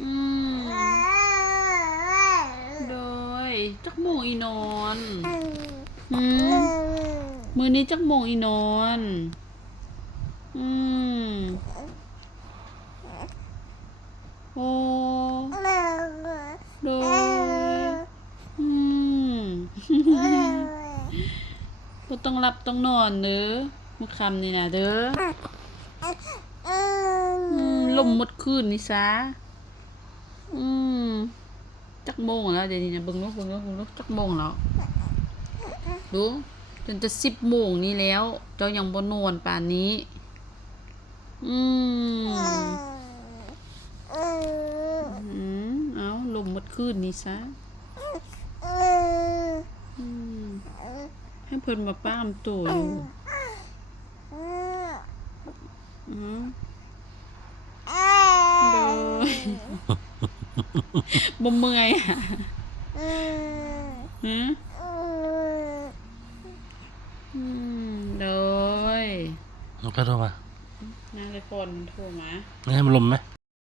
อืมโดยจักโมงอีนอนอืมมื้อนี้จักโมงอีนอนอืมโอ้โดยอืม บ่ต้องหลับต้องนอนเด้อมื้อค่ำนี่น่ะเด้อล่มหมดคืนนี่ซะอืมจักโมงแล้วเดี๋ยวนี้นะเบิ่งลูกจักโมงแล้วดูจนจะ10 โมงนี้แล้วเจ้ายังบ่นอนปานนี้อืมเอาล่มหมดคืนนี่ซะอืมให้เพิ่นมาป้ามโตอยู่อือโดย บ่เมื่อยอะหือโดย มันก็โทรมา นางเลยก่อนโทรมา ให้มันลมไหม